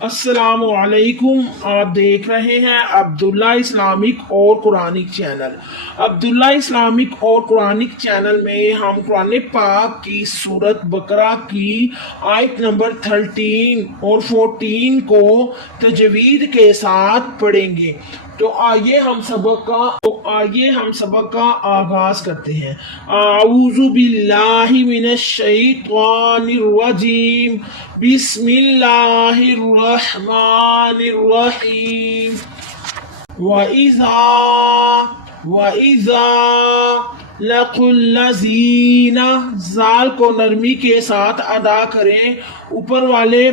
السلام علیکم، آپ دیکھ رہے ہیں عبداللہ اسلامک اور قرآنک چینل۔ عبداللہ اسلامک اور قرآنک چینل میں ہم قرآن پاک کی سورت بقرہ کی آیت نمبر 13 اور 14 کو تجوید کے ساتھ پڑھیں گے۔ تو آئیے ہم سبق کا آغاز کرتے ہیں۔ اعوذ باللہ من الشیطان الرجیم، بسم اللہ الرحمن الرحیم۔ وَإِذَا لَقُوا الَّذِينَ، زال کو نرمی کے ساتھ ادا کریں، اوپر والے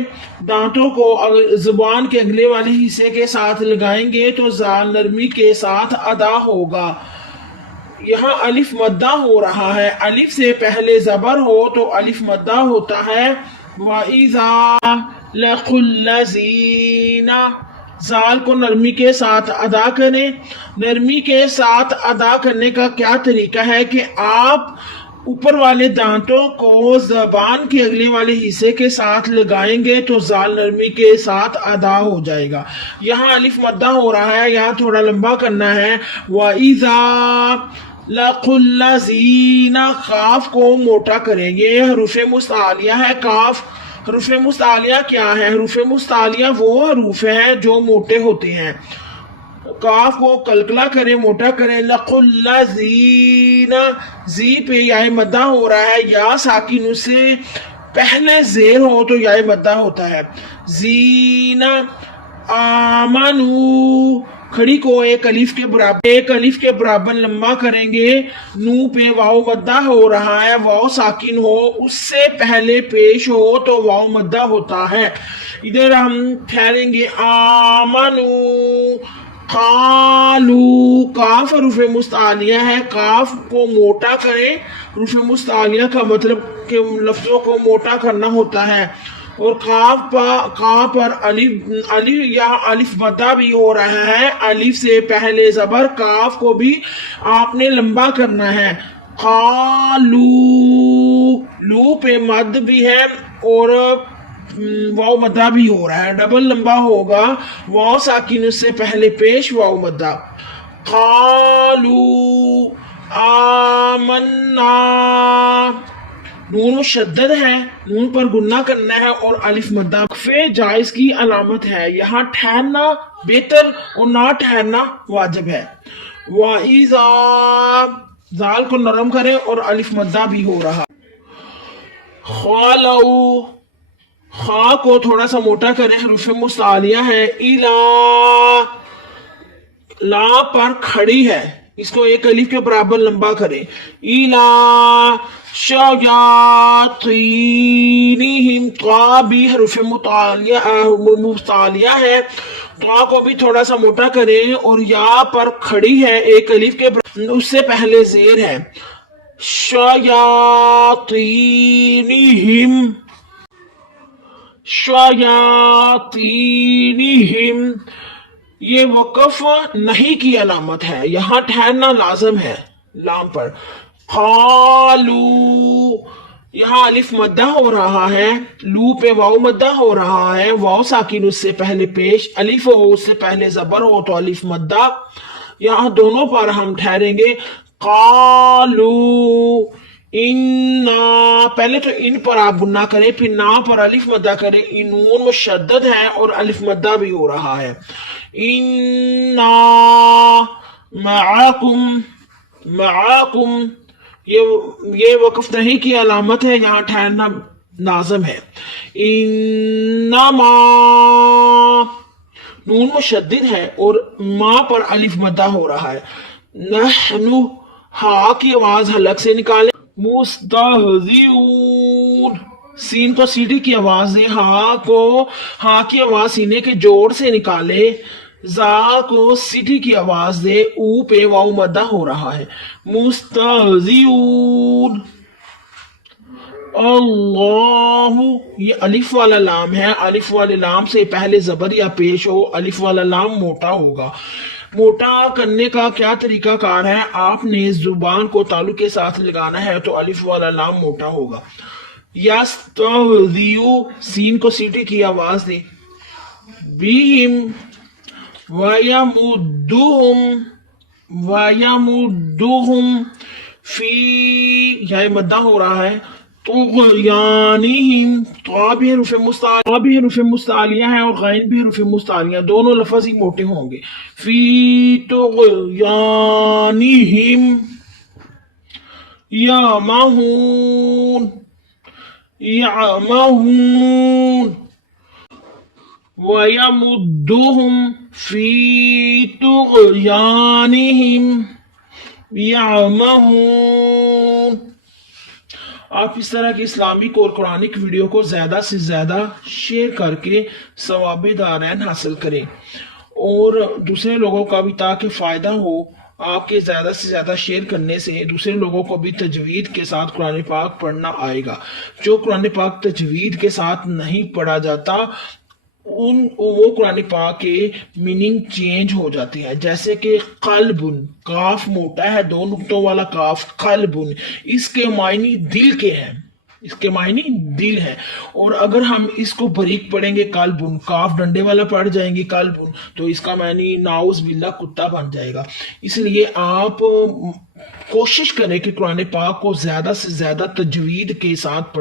دانتوں کو زبان کے اگلے والے حصے کے ساتھ لگائیں گے تو زال نرمی کے ساتھ ادا ہوگا۔ یہاں الف مدہ ہو رہا ہے، الف سے پہلے زبر ہو تو الف مدہ ہوتا ہے۔ وَإِذَا لَقُوا الَّذِينَ، زال کو نرمی کے ساتھ ادا کریں۔ نرمی کے ساتھ ادا کرنے کا کیا طریقہ ہے کہ آپ اوپر والے دانتوں کو زبان کے اگلے والے حصے کے ساتھ لگائیں گے تو زال نرمی کے ساتھ ادا ہو جائے گا۔ یہاں الف مدہ ہو رہا ہے، یہاں تھوڑا لمبا کرنا ہے۔ وَإِذَا لَقُوا الَّذِينَ، قاف کو موٹا کریں گے، حروف مستعلیہ ہے قاف۔ حروف مستعلیہ کیا ہے؟ حروف مستعلیہ وہ حروف ہیں جو موٹے ہوتے ہیں۔ قاف کو کلکلا کریں، موٹا کریں۔ لَقُوا الَّذِينَ، زی پہ یا مدہ ہو رہا ہے، یا ساکن سے پہلے زیر ہو تو یا مدہ ہوتا ہے۔ زین آمنو، کھڑی کو ایک الف کے برابر لمبا کریں گے۔ نو پہ واو مدہ ہو رہا ہے، واو ساکن ہو اس سے پہلے پیش ہو تو واو مدہ ہوتا ہے۔ ادھر ہم ٹھہریں گے۔ آمنو قالو، کاف حروف مستعلیہ ہے، کاف کو موٹا کریں۔ حروف مستعلیہ کا مطلب کہ لفظوں کو موٹا کرنا ہوتا ہے۔ اور کاف پر الف مدہ بھی ہو رہا ہے، الف سے پہلے زبر کاف کو بھی آپ نے لمبا کرنا ہے۔ قالو، لو پہ مد بھی ہے اور واو مدہ بھی ہو رہا ہے، ڈبل لمبا ہوگا، واو ساکن اس سے پہلے پیش واو مدہ۔ قالو آمنا، نون مشدد ہے، نون پر گنہ کرنا ہے اور الف مدہ وقفے جائز کی علامت ہے۔ یہاں ٹھہرنا بہتر اور نہ ٹھہرنا واجب ہے۔ وَإِذَا، زال کو نرم کریں اور الف مدہ بھی ہو رہا۔ خَالَوْ، خا کو تھوڑا سا موٹا کریں، حروف مستعلیہ ہے۔ اِلَا، لا پر کھڑی ہے، اس کو ایک الف کے برابر لمبا کریں۔ اِلَا شَيَاطِینِہِمْ، طا بھی حروف مستعلیہ ہے، طا کو بھی تھوڑا سا موٹا کریں اور یا پر کھڑی ہے، ایک الف کے برابر اس سے پہلے زیر ہے۔ شیاطینہم، یہ وقف نہیں کی علامت ہے، یہاں ٹھہرنا لازم ہے لام پر۔ قالو، یہاں الف مدہ ہو رہا ہے، لو پہ واو مدہ ہو رہا ہے، واو ساکن اس سے پہلے پیش، الف ہو اس سے پہلے زبر ہو تو الف مدہ۔ یہاں دونوں پر ہم ٹھہریں گے۔ قالو انا، پہلے تو ان پر آپ گنہ کریں، پھر نا پر الف مدہ کریں۔ نون مشدد ہے اور الف مدہ بھی ہو رہا ہے۔ انا معکم، معکم، یہ وقف نہیں کی علامت ہے، یہاں ٹھہرنا لازم ہے۔ انما، نون مشدد ہے اور ما پر الف مدہ ہو رہا ہے۔ نحن، ہا کی آواز حلق سے نکالیں۔ مستہزئون، سین کو سیڑھی کی آواز دیں، ہا کی آواز سینے کے جوڑ سے نکالے۔ زا کو سیڑھی کی آواز دے، او پہ واو مدہ ہو رہا ہے۔ مستہزئون، اللہ، یہ الف والا لام ہے، الف والے لام سے پہلے زبر یا پیش ہو، الف والا لام موٹا ہوگا۔ موٹا کرنے کا کیا طریقہ کار ہے؟ آپ نے زبان کو تالو کے ساتھ لگانا ہے تو الف والا لام موٹا ہوگا۔ یستہزئ، سین کو سیٹی کی آواز دیں، بِهِمْ وَيَمُدُّهُمْ فِي، یہ مدہ ہو رہا ہے، طغیانہم، طا بھی حروف مستعلیہ ہے اور غین بھی حروف مستعلیہ، دونوں لفظ ہی موٹے ہوں گے. فی طغیانہم یعمہون وَيَمُدُّهُمْ فِي طُغْيَانِهِمْ يَعْمَهُونَ. آپ اس طرح کی اسلامک اور قرآنک ویڈیو کو زیادہ سے زیادہ شیئر کر کے ثواب دارین حاصل کریں اور دوسرے لوگوں کا بھی تاکہ فائدہ ہو. آپ کے زیادہ سے زیادہ شیئر کرنے سے دوسرے لوگوں کو بھی تجوید کے ساتھ قرآن پاک پڑھنا آئے گا. جو قرآن پاک تجوید کے ساتھ نہیں پڑھا جاتا وہ قرآن پاک کے میننگ چینج ہو جاتے ہیں. جیسے کہ قلبن، کاف موٹا ہے، دو نقطوں والا کاف، قلبن، اس کے معنی دل کے ہیں، اس کے معنی دل ہے. اور اگر ہم اس کو باریک پڑھیں گے قلبن، کاف ڈنڈے والا پڑھ جائیں گے قلبن، تو اس کا معنی ناؤز باللہ کتا بن جائے گا. اس لیے آپ کوشش کریں کہ قرآن پاک کو زیادہ سے زیادہ تجوید کے ساتھ پڑھیں.